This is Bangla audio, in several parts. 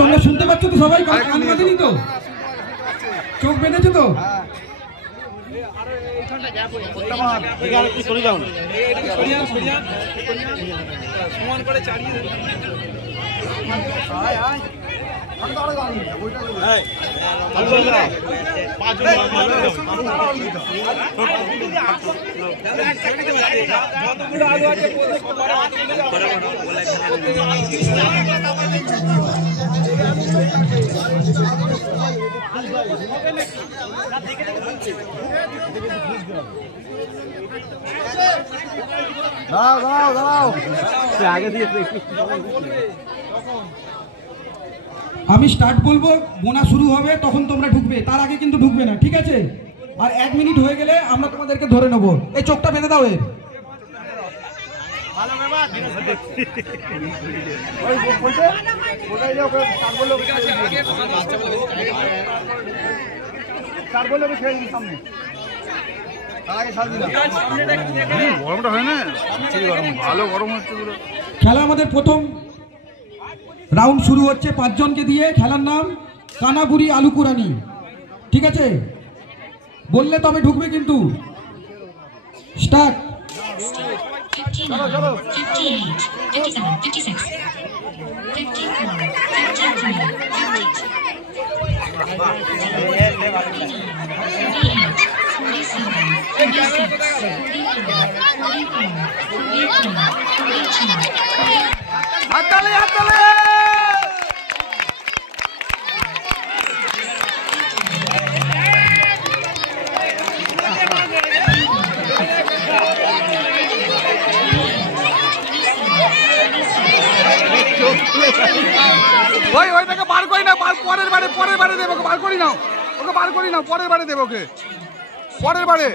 তোমরা শুনতে পাচ্ছ তো সবাই? কান বাঁধেনি তো? চোখ বেঁধেছো তো? সমান করে চালিয়ে আগে দিয়ে আমি স্টার্ট বলবো, গোনা শুরু হবে, তখন তোমরা ঢুকবে, তার আগে কিন্তু ঢুকবে না, ঠিক আছে? আর 1 মিনিট হয়ে গেলে আমরা তোমাদেরকে ধরে নেবো। এই চোখটা বেঁধে দাও এর। খেলা আমাদের প্রথম রাউন্ড শুরু হচ্ছে 5 জনকে দিয়ে। খেলার নাম কানাবুড়ি আলু কুরানি, ঠিক আছে? বললে তবে ঢুকবে কিন্তু। স্টার্ট। হাততালি হাততালি। ওইটাকে বার করি না, পরের বারে দেবো, বার করি নাও, ওকে বার করি নাও, পরের বারে দেবো, ওকে পরের বারে।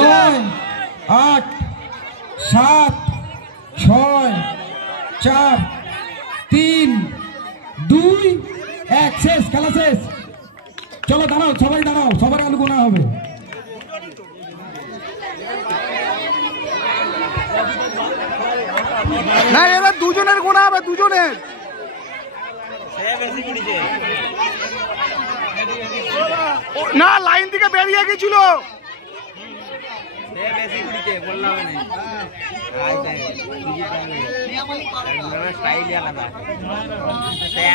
9, 8, 7, 6, 4, 3, 2, 1 শেষ, খেলা শেষ। চলো দাঁড়াও, সবাই দাঁড়াও, সবার আলু গোনা হবে। না, এবার দুজনের গোনা হবে, দুজনের। না, লাইন থেকে বেরিয়ে গেছিল।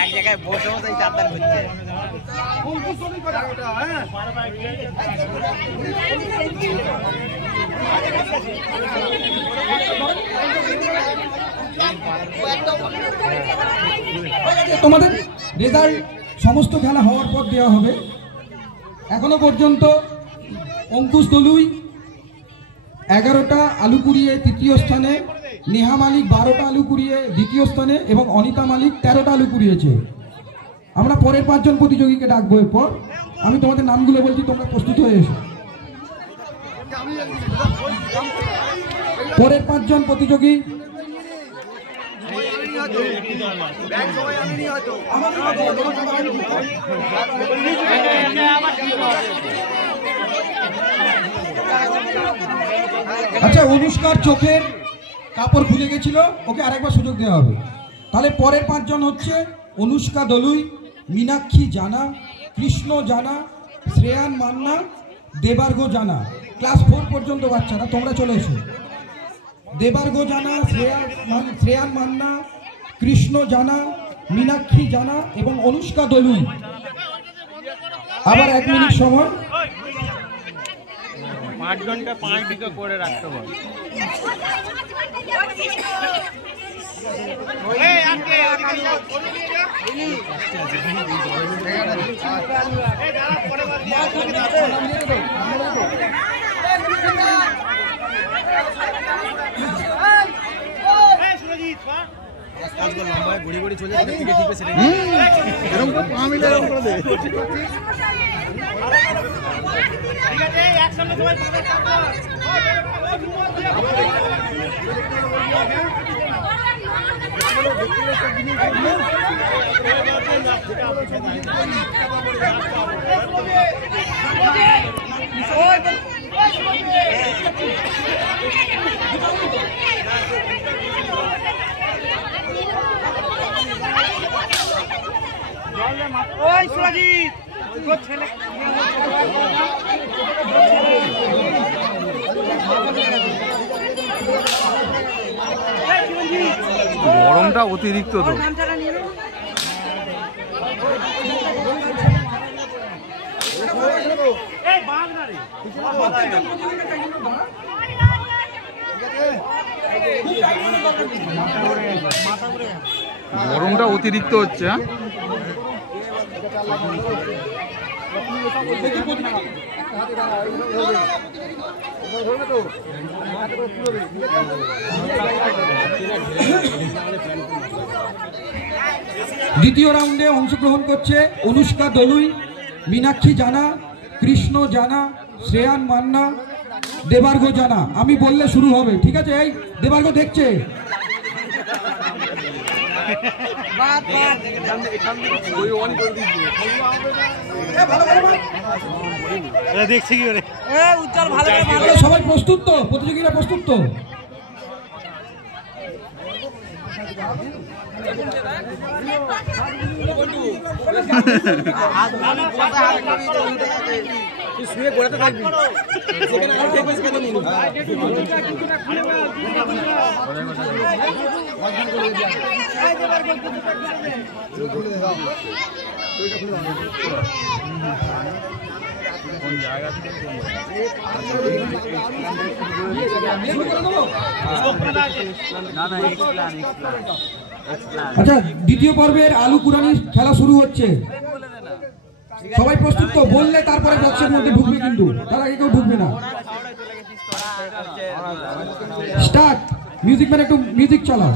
এক জায়গায় বসে বসে চারদার করছে। তোমাদের রেজাল্ট সমস্ত খেলা হওয়ার পর দেওয়া হবে। এখনো পর্যন্ত অঙ্কুশ দলুই 11টা আলু কুড়িয়ে তৃতীয় স্থানে, নেহা মালিক 12টা আলু কুড়িয়ে দ্বিতীয় স্থানে এবং অনিতা মালিক 13টা আলু কুড়িয়েছে। আমরা পরের 5 জন প্রতিযোগীকে ডাকবো। এরপর আমি তোমাদের নামগুলো বলছি, তোমরা প্রস্তুত হয়ে এসো। পরের 5 জন প্রতিযোগী আচ্ছা, অনুষ্কার চোখের কাপড় খুলে গেছিল, ওকে আরেকবার সুযোগ দেওয়া হবে। তাহলে পরের 5 জন হচ্ছে অনুষ্কা দলুই, মীনাক্ষী জানা, কৃষ্ণ জানা, শ্রেয়ান মান্না, দেবার্ঘ জানা। ক্লাস 4 পর্যন্ত বাচ্চারা তোমরা চলে এসো। দেবার্ঘ জানা, শ্রেয়ান মান্না, কৃষ্ণ জানা, মীনাক্ষী জানা এবং অনুষ্কা দলুই। আবার 1 মিনিট সময়। 5 ঘন্টা 5 দিকে করে রাখতে হবে। ঘুড়ি ঘুড়ি চলে যাবে ঠিক আছে এরকম পা মিলে এরকম করে দে ঠিক আছে একসঙ্গে সবাই ওই সুরজিৎ তোর ছেলে গরমটা অতিরিক্ত তো গরমটা অতিরিক্ত হচ্ছে দ্বিতীয় রাউন্ডে অংশগ্রহণ করছে অনুষ্কা দলুই, মীনাক্ষী জানা, কৃষ্ণ জানা, শ্রেয়ান মান্না, দেবার্ঘ জানা। আমি বললে শুরু হবে, ঠিক আছে? এই দেবার্ঘ দেখছে। দেখছি কি করে উজ্জ্বল ভালো সবাই প্রস্তুত তো? প্রতিযোগীরা প্রস্তুত তো? শুয়ে গোড়াতে থাকবি সেখানে আর দেখবে সেখানে নিন আচ্ছা, দ্বিতীয় পর্বের আলু কুরানির খেলা শুরু হচ্ছে। সবাই প্রস্তুত তো? বললে তারপরে বক্সের মধ্যে ঢুকবে, কিন্তু তার আগে কেউ ঢুকবে না। স্টার্ট। মিউজিক ম্যান একটু মিউজিক চালাও।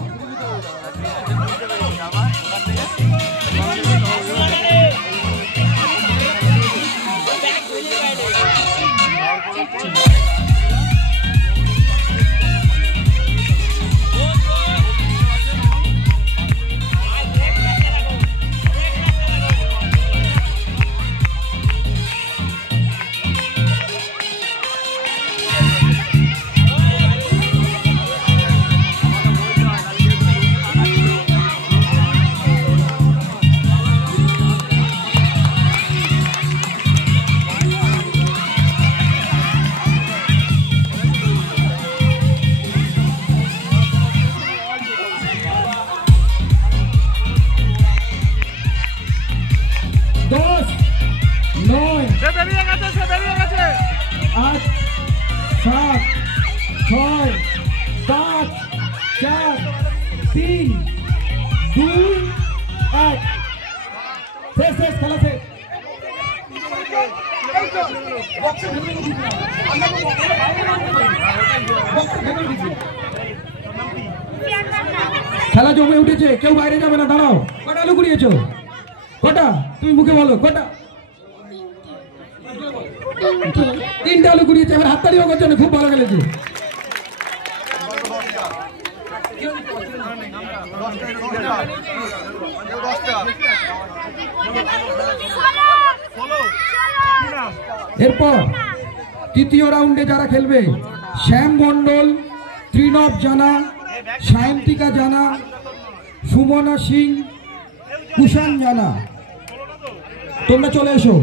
খেলা জমে উঠেছে, কেউ বাইরে যাবে না, দাঁড়াও। কটা আলু কুড়িয়েছো? কটা? তুমি মুখে বলো কটা? তিনটা আলু কুড়িয়েছে। এবার হাততালিও করছে না, খুব ভালো খেলেছে। এরপর তৃতীয় রাউন্ডে যারা খেলবে, শ্যাম মন্ডল, ত্রিনব জানা, সায়ন্তিকা জানা, সুমনা সিং, কুষাণ জানা। তোমরা চলে এসো।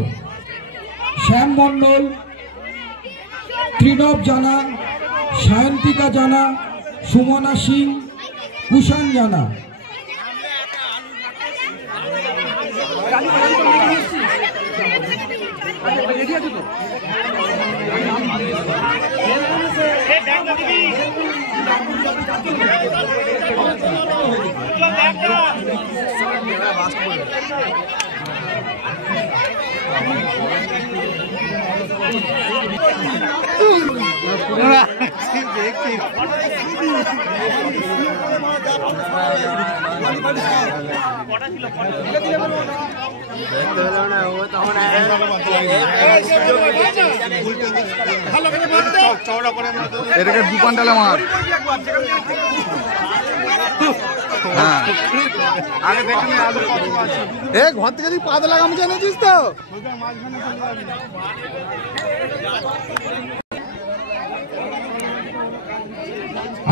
শ্যাম মন্ডল, ত্রিনব জানা, সায়ন্তিকা জানা, সুমনা সিং, কুষাণ জানা। দেখছি এটাকে দু পান্ডালে মার। হ্যাঁ এ ঘর থেকে তুই পাতলা গামছা এনেছিস তো?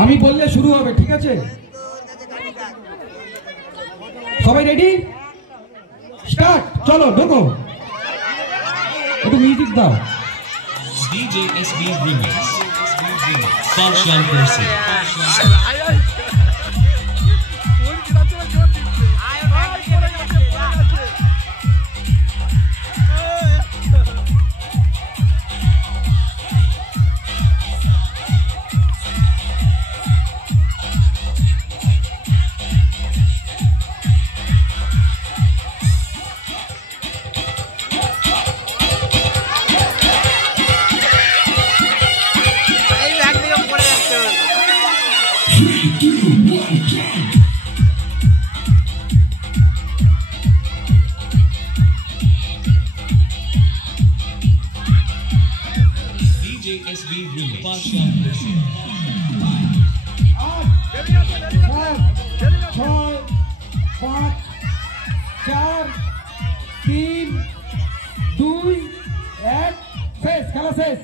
আমি বললে শুরু হবে, ঠিক আছে? সবাই রেডি? স্টার্ট। চলো ঢোকো, একটু মিউজিক দাও। DJ SB Remix. Partial version. DJ SB Remix. Partial version. 8, 6, 5, 4, 3, 2, 1, শেষ, খেলা শেষ।